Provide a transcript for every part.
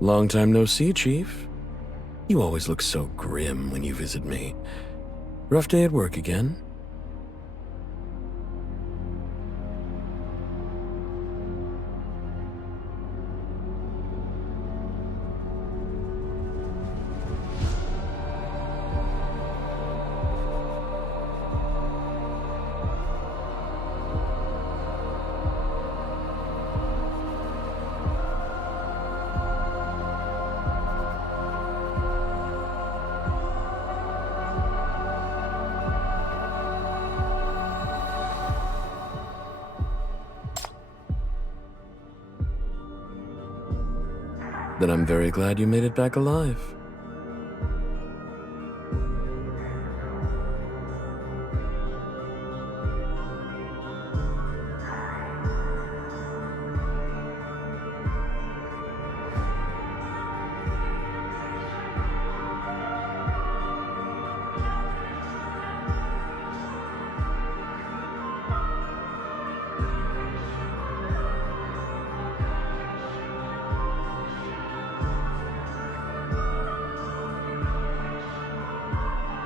Long time no see, Chief. You always look so grim when you visit me. Rough day at work again? Then I'm very glad you made it back alive.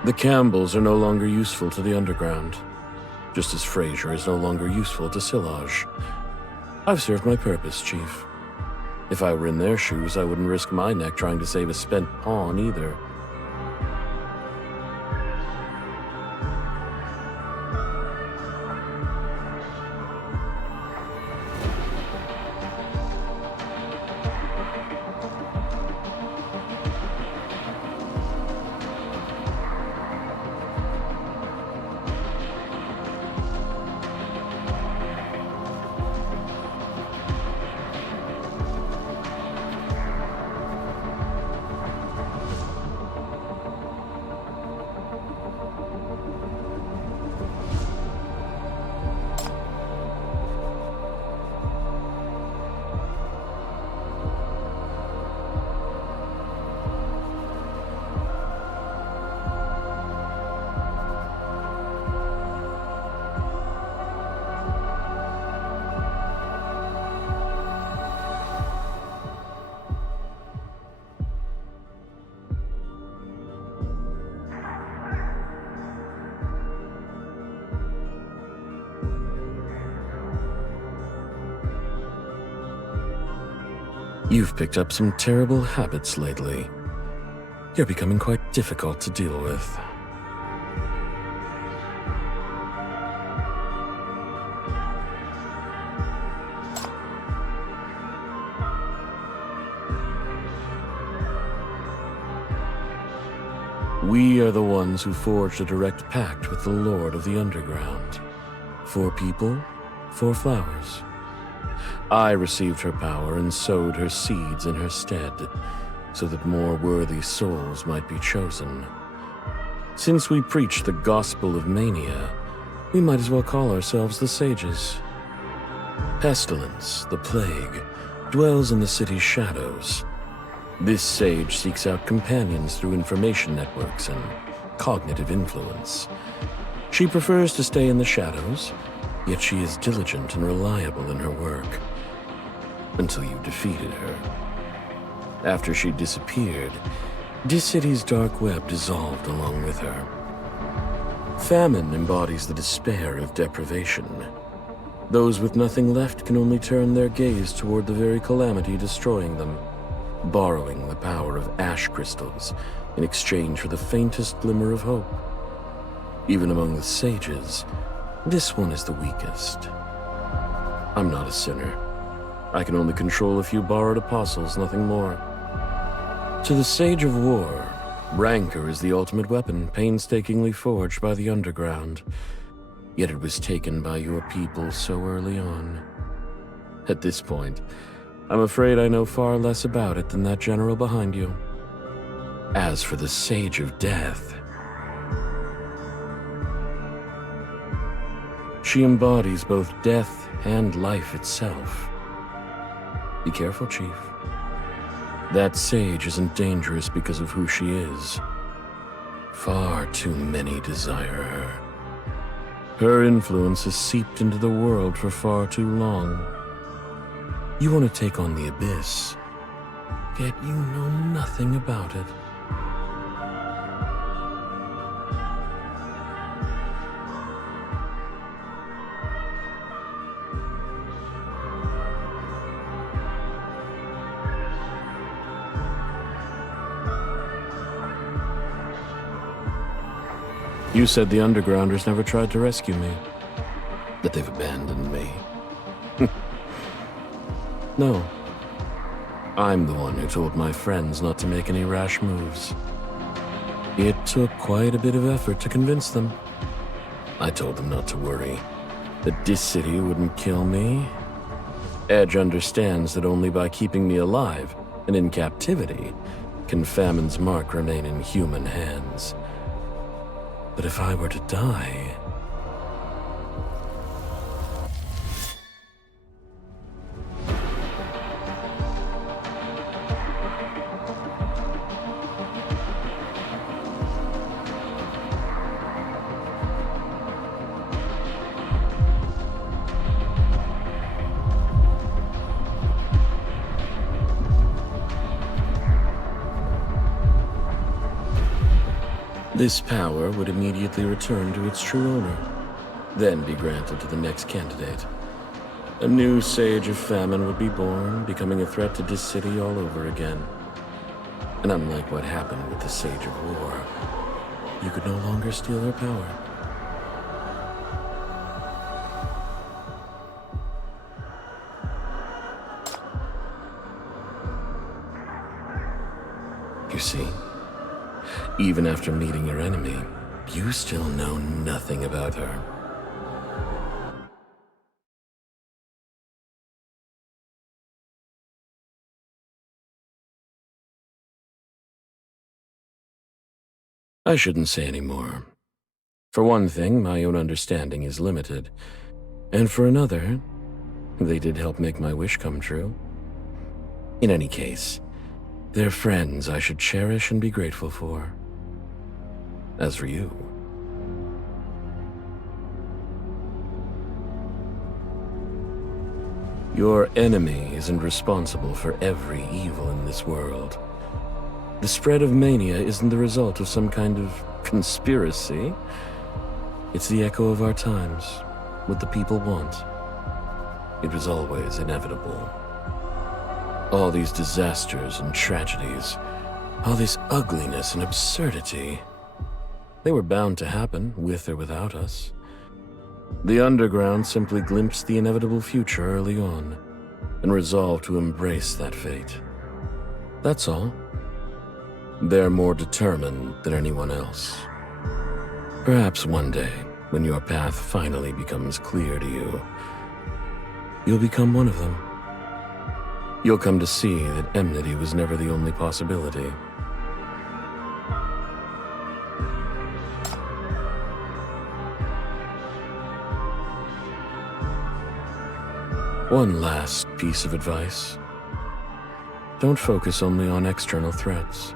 The Campbells are no longer useful to the Underground, just as Fraser is no longer useful to Silage. I've served my purpose, Chief. If I were in their shoes, I wouldn't risk my neck trying to save a spent pawn either. You've picked up some terrible habits lately. You're becoming quite difficult to deal with. We are the ones who forged a direct pact with the Lord of the Underground. 4 people, 4 flowers. I received her power and sowed her seeds in her stead, so that more worthy souls might be chosen. Since we preach the gospel of mania, we might as well call ourselves the Sages. Pestilence, the plague, dwells in the city's shadows. This sage seeks out companions through information networks and cognitive influence. She prefers to stay in the shadows, yet she is diligent and reliable in her work. Until you defeated her. After she disappeared, this city's dark web dissolved along with her. Famine embodies the despair of deprivation. Those with nothing left can only turn their gaze toward the very calamity destroying them, borrowing the power of ash crystals in exchange for the faintest glimmer of hope. Even among the sages, this one is the weakest. I'm not a sinner. I can only control a few borrowed apostles, nothing more. To the Sage of War, rancor is the ultimate weapon painstakingly forged by the Underground. Yet it was taken by your people so early on. At this point, I'm afraid I know far less about it than that general behind you. As for the Sage of Death, she embodies both death and life itself. Be careful, Chief. That sage isn't dangerous because of who she is. Far too many desire her. Her influence has seeped into the world for far too long. You want to take on the Abyss. yet you know nothing about it. You said the Undergrounders never tried to rescue me, that they've abandoned me. No. I'm the one who told my friends not to make any rash moves. It took quite a bit of effort to convince them. I told them not to worry, that this city wouldn't kill me. Edge understands that only by keeping me alive and in captivity can Famine's mark remain in human hands. But if I were to die... This power would immediately return to its true owner, then be granted to the next candidate. A new Sage of Famine would be born, becoming a threat to this city all over again. And unlike what happened with the Sage of War, you could no longer steal her power. You see? Even after meeting your enemy, you still know nothing about her. I shouldn't say any more. For one thing, my own understanding is limited. And for another, they did help make my wish come true. In any case, they're friends I should cherish and be grateful for. As for you... your enemy isn't responsible for every evil in this world. The spread of mania isn't the result of some kind of conspiracy. It's the echo of our times, what the people want. It was always inevitable. All these disasters and tragedies, all this ugliness and absurdity, they were bound to happen, with or without us. The Underground simply glimpsed the inevitable future early on, and resolved to embrace that fate. That's all. They're more determined than anyone else. Perhaps one day, when your path finally becomes clear to you, you'll become one of them. You'll come to see that enmity was never the only possibility. One last piece of advice. Don't focus only on external threats.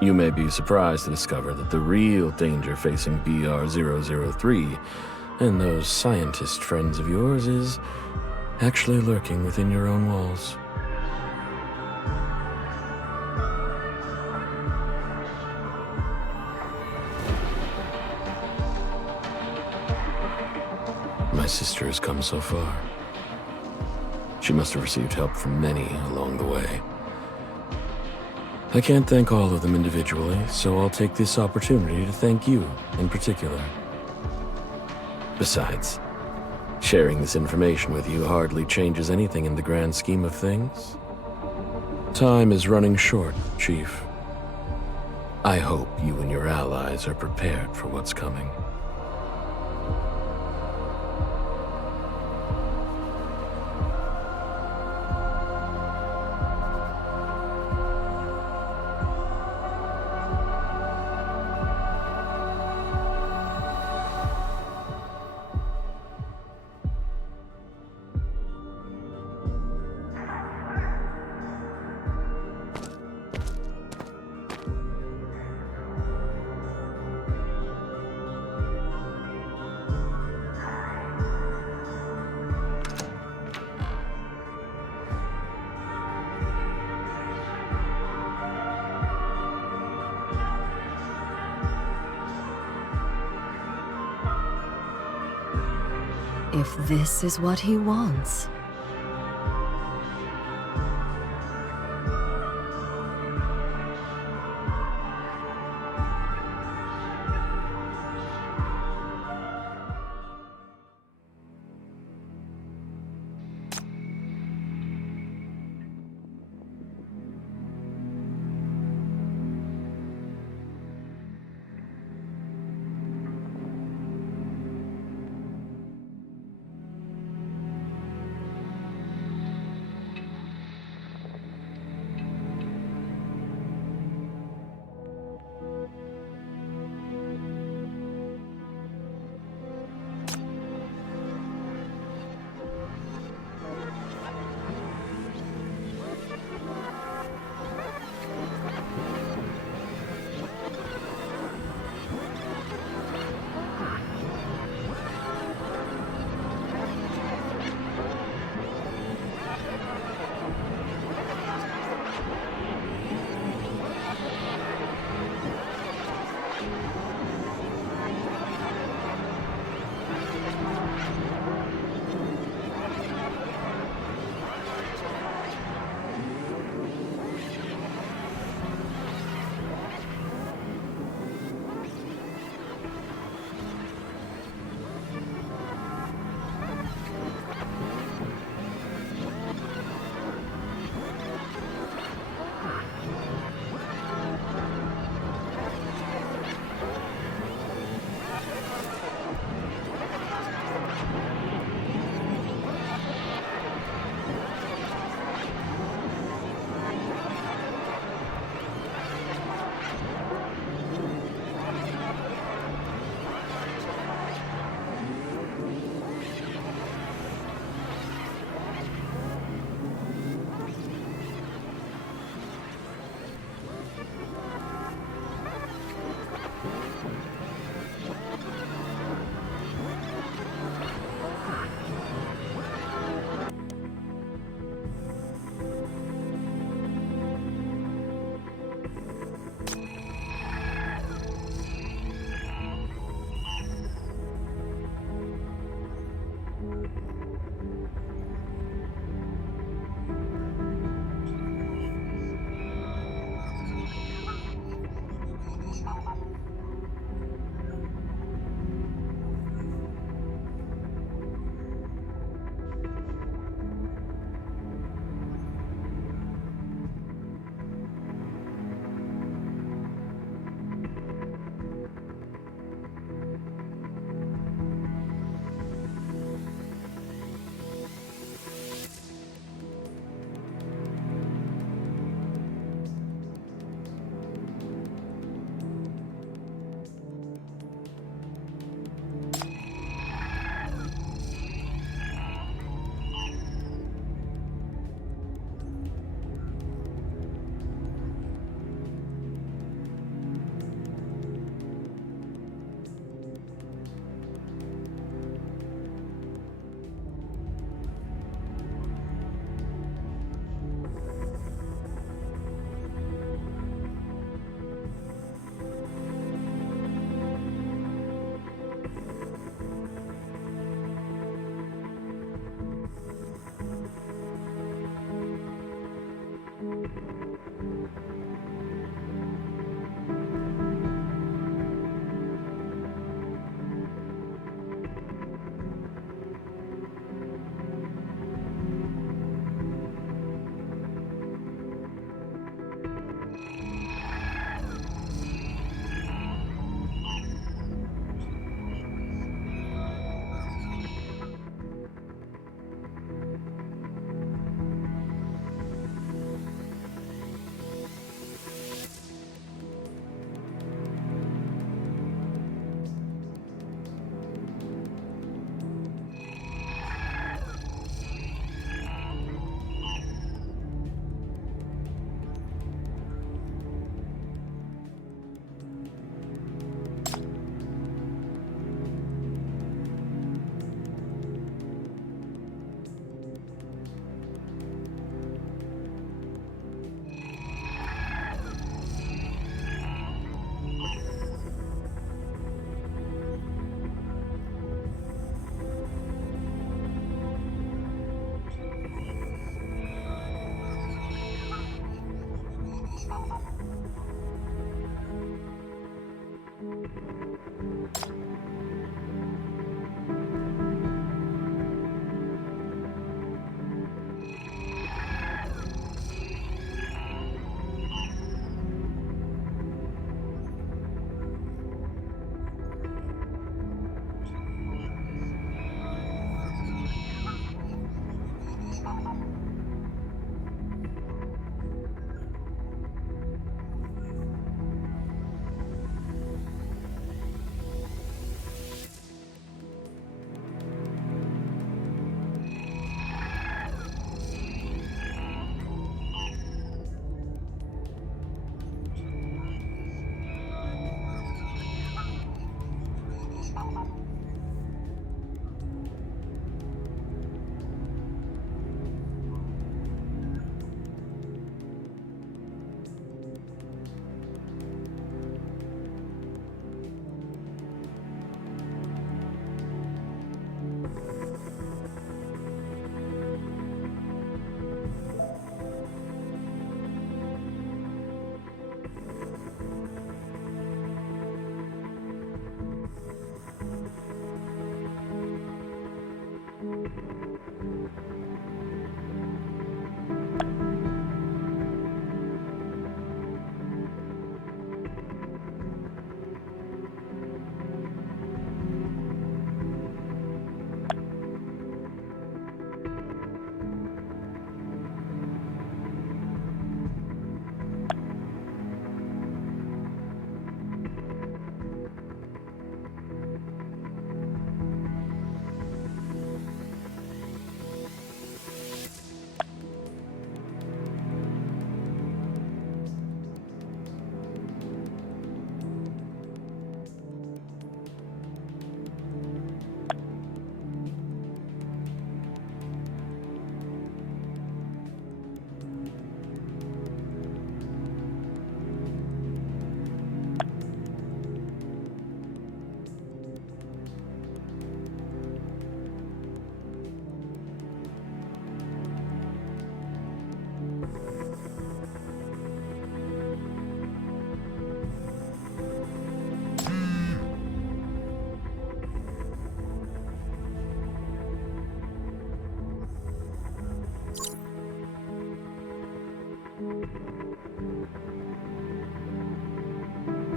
You may be surprised to discover that the real danger facing BR-003 and those scientist friends of yours is actually lurking within your own walls. My sister has come so far. She must have received help from many along the way. I can't thank all of them individually, so I'll take this opportunity to thank you in particular. Besides, sharing this information with you hardly changes anything in the grand scheme of things. Time is running short, Chief. I hope you and your allies are prepared for what's coming. If this is what he wants.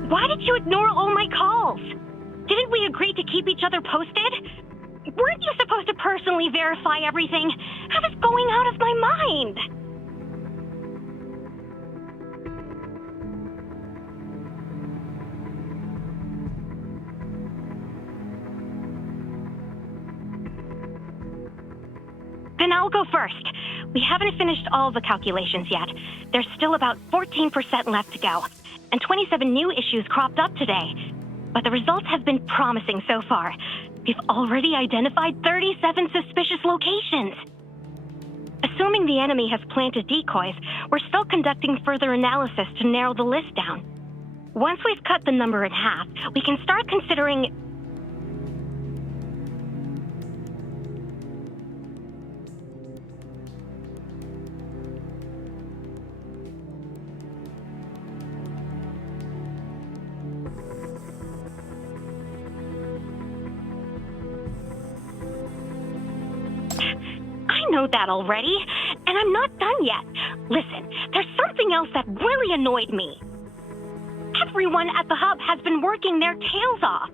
Why did you ignore all my calls? Didn't we agree to keep each other posted? Weren't you supposed to personally verify everything? I was going out of my mind. Then I'll go first. We haven't finished all the calculations yet. There's still about 14% left to go, and 27 new issues cropped up today. But the results have been promising so far. We've already identified 37 suspicious locations. Assuming the enemy has planted decoys, we're still conducting further analysis to narrow the list down. Once we've cut the number in half, we can start considering... I know that already, and I'm not done yet. Listen, there's something else that really annoyed me. Everyone at the hub has been working their tails off.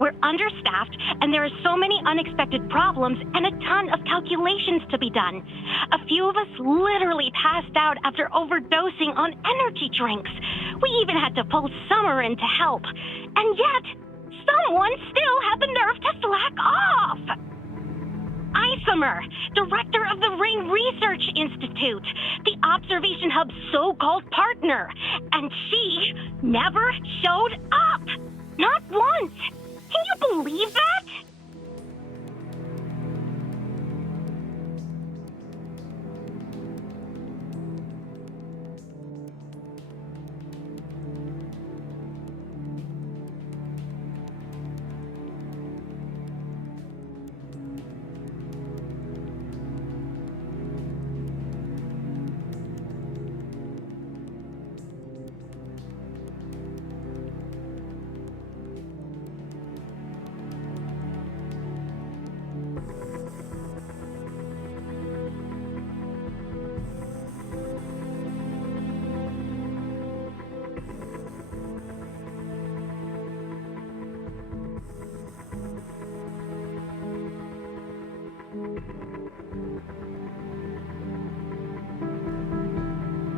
We're understaffed, and there are so many unexpected problems and a ton of calculations to be done. A few of us literally passed out after overdosing on energy drinks. We even had to pull Summer in to help. And yet, someone still had the nerve to slack off. Isomer, director of the Ring Research Institute, the Observation Hub's so-called partner, and she never showed up. Not once. Can you believe that?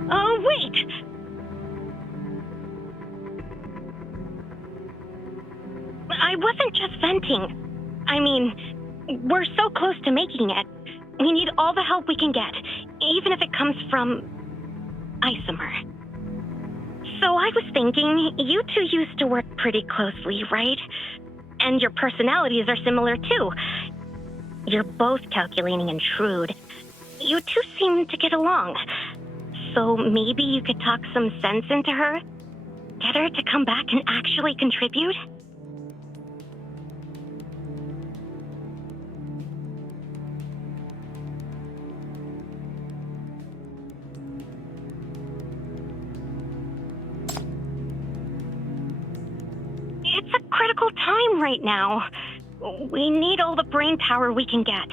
Oh, wait! I wasn't just venting. I mean, we're so close to making it. We need all the help we can get, even if it comes from Isomer. So I was thinking, you two used to work pretty closely, right? And your personalities are similar too. You're both calculating and shrewd. You two seem to get along. So maybe you could talk some sense into her? Get her to come back and actually contribute? It's a critical time right now. We need all the brain power we can get.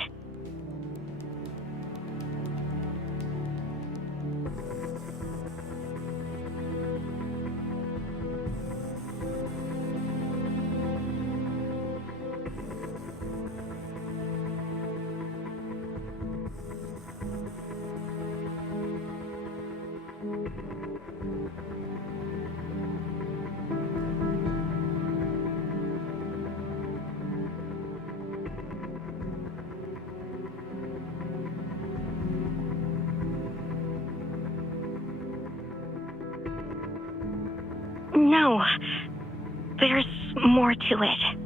No, there's more to it.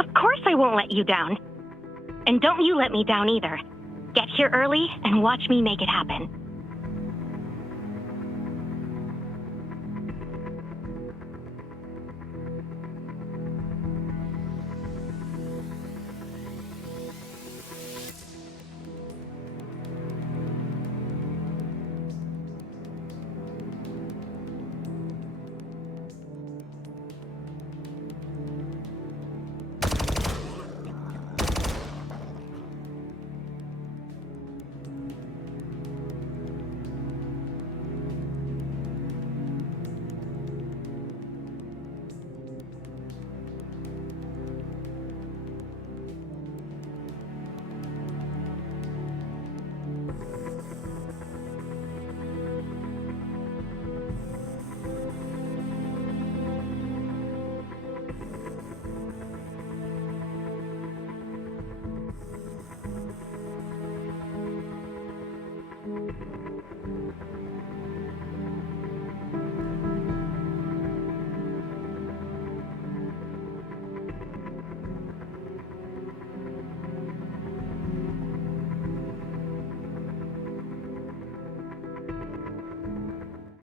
Of course I won't let you down. And don't you let me down either. Get here early and watch me make it happen.